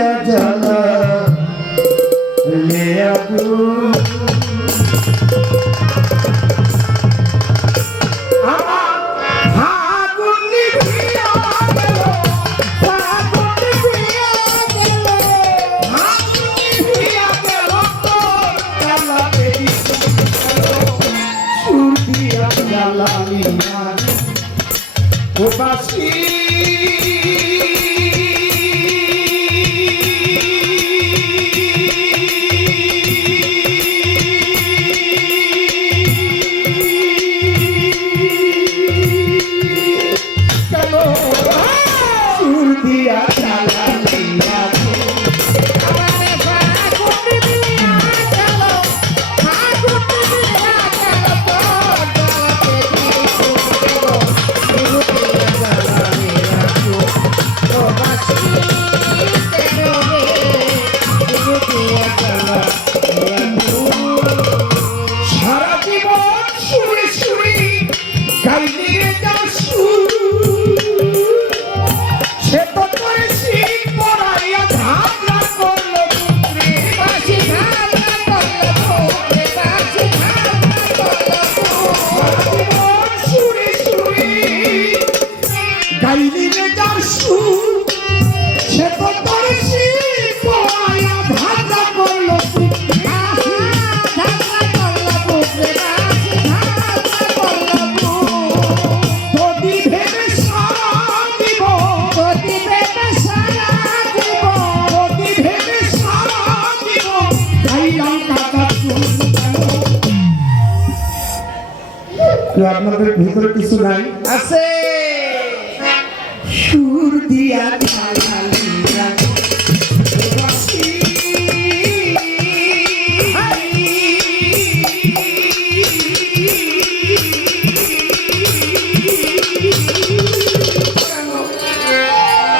দিয়া জ্বালা আগুন Obashi Kalo Surdiya Jalaliya আপনাদের ভিতরে কিছু নাই আছে সুর দিয়া জ্বালালিয়া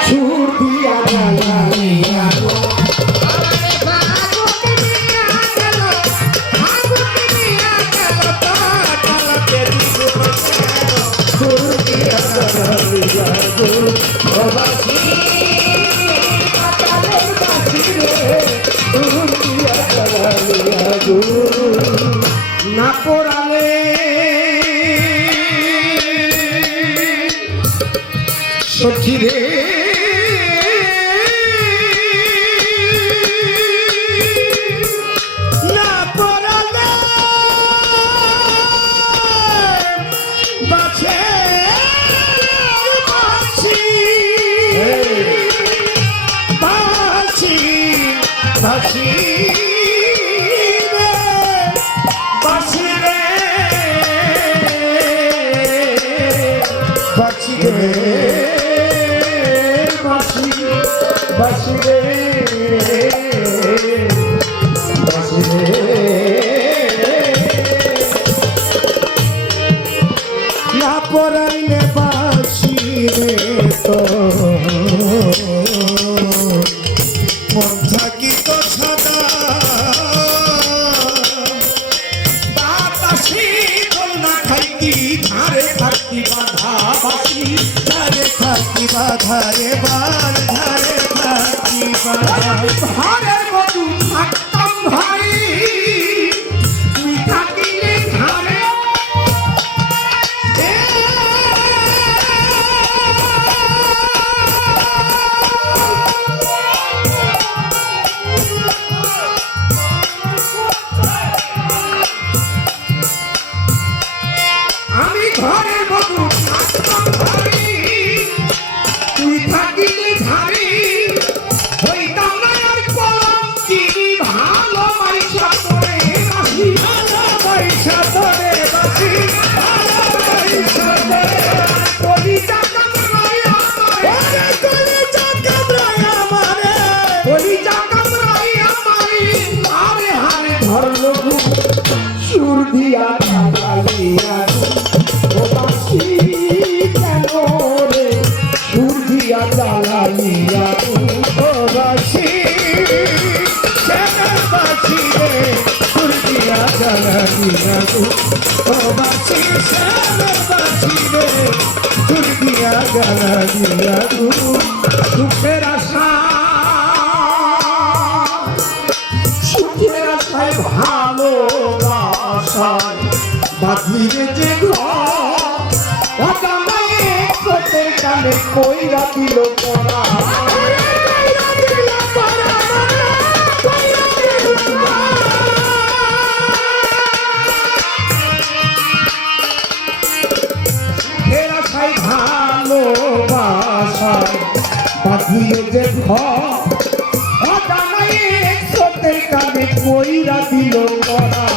সুর দিয়া জ্বালালিয়া না পড়ালে সখী রে না পড়ালে বাঁচে বাঁচি না পড়াইলে বাসি রে তো মন থাকি তো সদা বাতাসি না খাইতি ধারে থাকি বাধা বাসি ধারে থাকি বাধারে বাল ধারে থাকি বাধা ধারের মধু থাকতাম ভাই তুই থাকিলে ধারে আমি ঘরের মধু থাকতাম ভাই তুই থাকিলে ধারে হইতাম না আর কলম চিনি ভালোবাসা তোরে বাসি ভালোবাসা তোরে বাসি ভালোবাসা তোরে কলিজা কামড়ায় আমারে কলিজা কামড়ায় আমারে কলিজা কামড়ায় আমারে হারে হারে ধরলো সুর দিয়া জ্বালালিয়া ও বাসি কেন রে সুর দিয়া জ্বালালিয়া ও বাসি কেন বাসি রে সুর দিয়া জ্বালালিয়া ও বাসি কেন বাসি রে সুর দিয়া জ্বালালিয়া দুঃখের আশা বাসায় বাঁধিয়ে যে ঘর অজানায় স্রোতের টানে কইরা দিল পড়া ভালোবাসায় বাঁধিয়ে যে ঘর অজানায় স্রোতের টানে কইরা দিল পড়া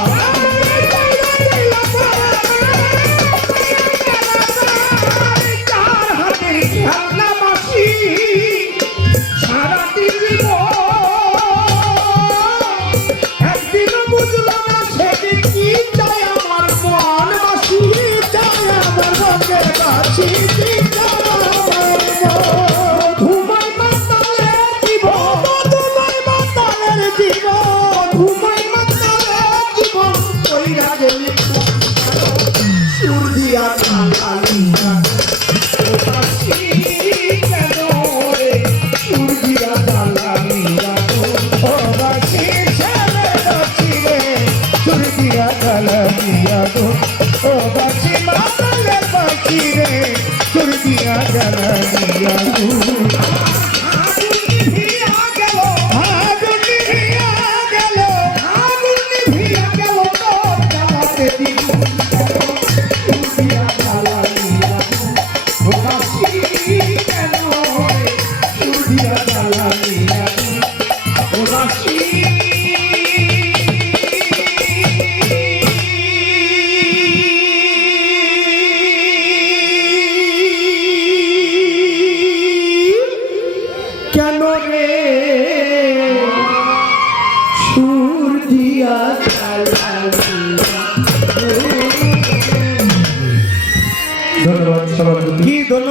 কেন রে সুর দিয়া ধন্যবাদ সবার।